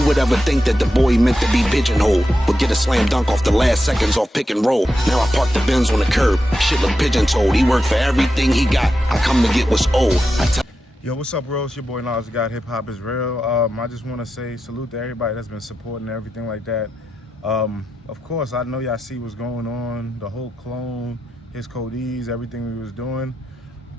Who would ever think that the boy meant to be pigeonholed would get a slam dunk off the last seconds off pick and roll? Now I park the Benz on the curb, shit look pigeon-toed. He worked for everything he got, I come to get what's owed. Yo, what's up, bro? It's your boy Naz, the God, Hip Hop is Real. I just want to say salute to everybody that's been supporting everything like that. Of course, I know y'all see what's going on, the whole clone, his codees, everything we was doing.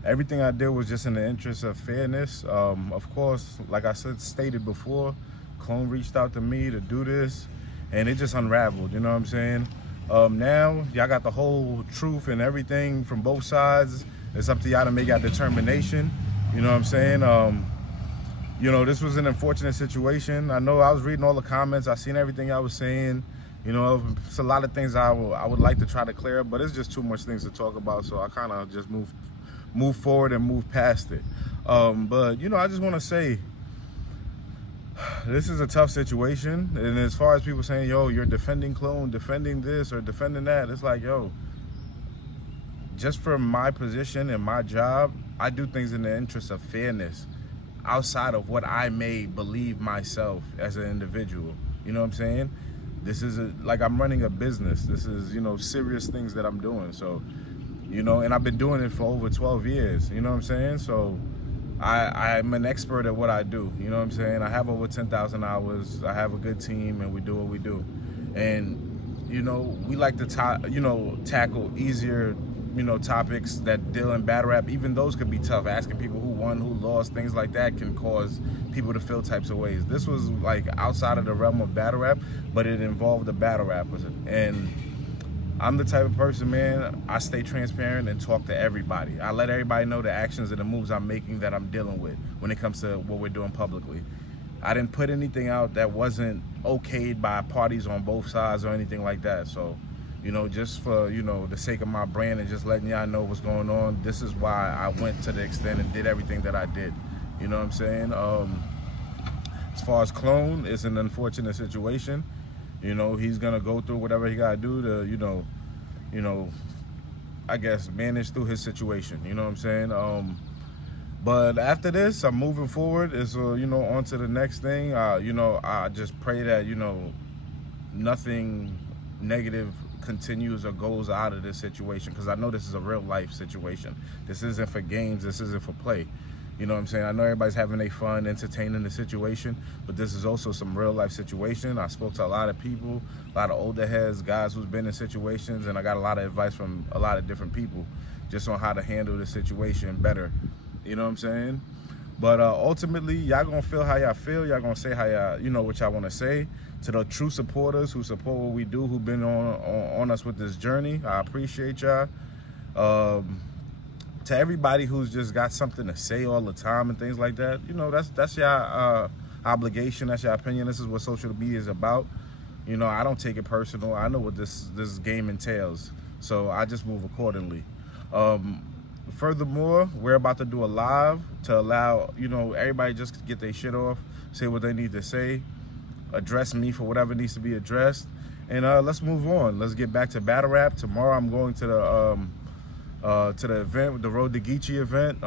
Everything I did was just in the interest of fairness. Of course, like I stated before, Clone reached out to me to do this, and it just unraveled, you know what I'm saying? Now, y'all got the whole truth and everything from both sides. It's up to y'all to make y'all determination, you know what I'm saying? You know, this was an unfortunate situation. I know I was reading all the comments, I seen everything I was saying. You know, it's a lot of things I would like to try to clear up, but it's just too much things to talk about, so I kind of just move forward and move past it. But you know, I just want to say this is a tough situation, and as far as people saying, yo, you're defending Clone, defending this or defending that, it's like, yo, just from my position and my job, I do things in the interest of fairness outside of what I may believe myself as an individual. You know what I'm saying? This is like I'm running a business. This is, you know, serious things that I'm doing. So, you know, and I've been doing it for over 12 years, you know what I'm saying? So I'm an expert at what I do, you know what I'm saying? I have over 10,000 hours, I have a good team, and we do what we do. And, you know, we like to, tackle easier, you know, topics that deal in battle rap. Even those could be tough. Asking people who won, who lost, things like that can cause people to feel types of ways. This was like outside of the realm of battle rap, but it involved the battle rappers. And I'm the type of person, man, I stay transparent and talk to everybody. I let everybody know the actions and the moves I'm making that I'm dealing with when it comes to what we're doing publicly. I didn't put anything out that wasn't okayed by parties on both sides or anything like that. So, you know, just for, you know, the sake of my brand and just letting y'all know what's going on, this is why I went to the extent and did everything that I did. You know what I'm saying? As far as Clone, it's an unfortunate situation. You know, he's gonna go through whatever he gotta do to, you know, I guess manage through his situation. You know what I'm saying? But after this, I'm moving forward. It's you know, on to the next thing. You know, I just pray that, you know, nothing negative continues or goes out of this situation, because I know this is a real life situation. This isn't for games. This isn't for play. You know what I'm saying? I know everybody's having their fun, entertaining the situation, but this is also some real life situation. I spoke to a lot of people, a lot of older heads, guys who's been in situations, and I got a lot of advice from a lot of different people just on how to handle the situation better. You know what I'm saying? But ultimately, y'all gonna feel how y'all feel. Y'all gonna say how y'all, you know, what y'all wanna say. To the true supporters who support what we do, who've been on us with this journey, I appreciate y'all. To everybody who's just got something to say all the time and things like that, you know, that's your obligation, that's your opinion. This is what social media is about. You know, I don't take it personal. I know what this game entails, so I just move accordingly. Furthermore, we're about to do a live to allow, you know, everybody just to get their shit off, say what they need to say, address me for whatever needs to be addressed, and let's move on. Let's get back to battle rap. Tomorrow I'm going to the event, the Road to Geechee event.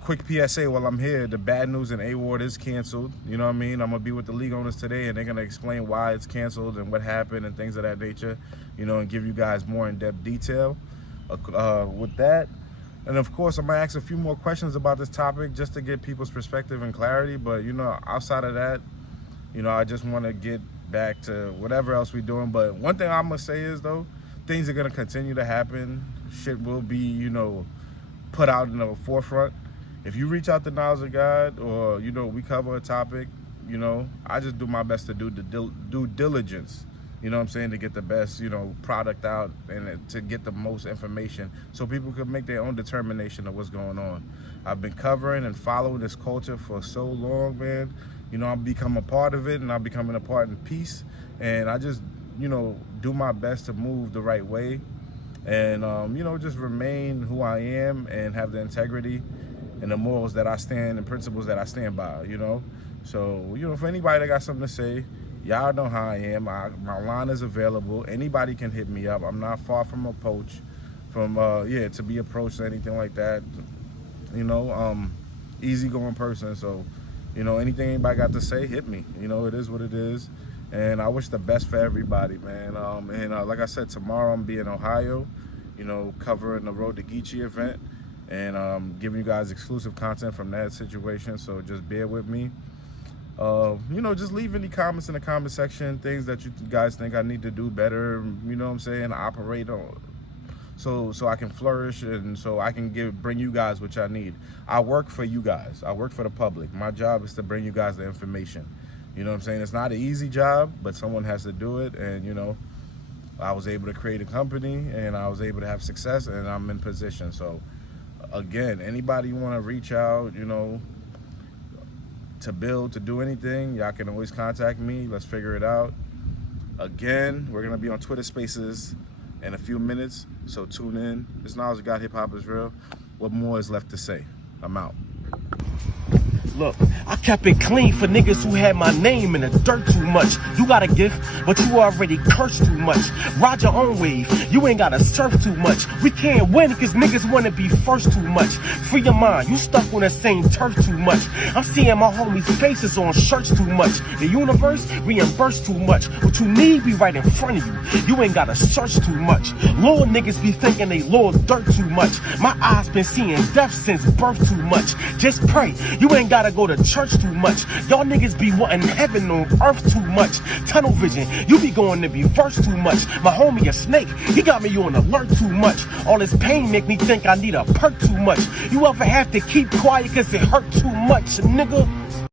Quick PSA while I'm here, the Bad Newz and A-Ward is canceled. You know what I mean? I'm gonna be with the league owners today, and they're gonna explain why it's canceled and what happened and things of that nature, you know, and give you guys more in-depth detail with that. And of course, I'm gonna ask a few more questions about this topic just to get people's perspective and clarity. But, you know, outside of that, you know, I just want to get back to whatever else we're doing. But one thing I'm gonna say is, though, things are gonna continue to happen. Shit will be, you know, put out in the forefront. If you reach out to Naz or God, or, you know, we cover a topic, you know, I just do my best to do the due diligence, you know what I'm saying, to get the best, you know, product out and to get the most information so people can make their own determination of what's going on. I've been covering and following this culture for so long, man. You know, I've become a part of it, and I'm becoming a part in peace, and I just, you know, do my best to move the right way and, you know, just remain who I am and have the integrity and the morals that I stand and principles that I stand by, you know. So, you know, for anybody that got something to say, y'all know how I am. My line is available. Anybody can hit me up. I'm not far from to be approached or anything like that. You know, easygoing person. So, You know, anything anybody got to say, hit me. You know, it is what it is. And I wish the best for everybody, man. Like I said, tomorrow I'm be in Ohio, you know, covering the Road to Geechee event, and giving you guys exclusive content from that situation. So just bear with me. You know, just leave any comments in the comment section, things that you guys think I need to do better, you know what I'm saying, operate on, so I can flourish, and so I can bring you guys what y'all need. I work for you guys. I work for the public. My job is to bring you guys the information. You know what I'm saying? It's not an easy job, but someone has to do it, and, you know, I was able to create a company, and I was able to have success, and I'm in position. So, again, anybody want to reach out, you know, to build, to do anything, y'all can always contact me. Let's figure it out. Again, we're going to be on Twitter Spaces in a few minutes, so tune in. This knowledge got hip hop is real. What more is left to say? I'm out. Look, I kept it clean for niggas who had my name in the dirt too much. You got a gift, but you already cursed too much. Ride your own wave, you ain't gotta surf too much. We can't win cause niggas wanna be first too much. Free your mind, you stuck on the same turf too much. I'm seeing my homies' faces on shirts too much. The universe reimbursed too much. What you need be right in front of you. You ain't gotta search too much. Lord niggas be thinking they Lord dirt too much. My eyes been seeing death since birth too much. Just pray, you ain't gotta go to church too much. Y'all niggas be wanting heaven on earth too much. Tunnel vision, you be going to be first too much. My homie a snake, he got me on alert too much. All this pain make me think I need a perk too much. You ever have to keep quiet cause it hurt too much, nigga?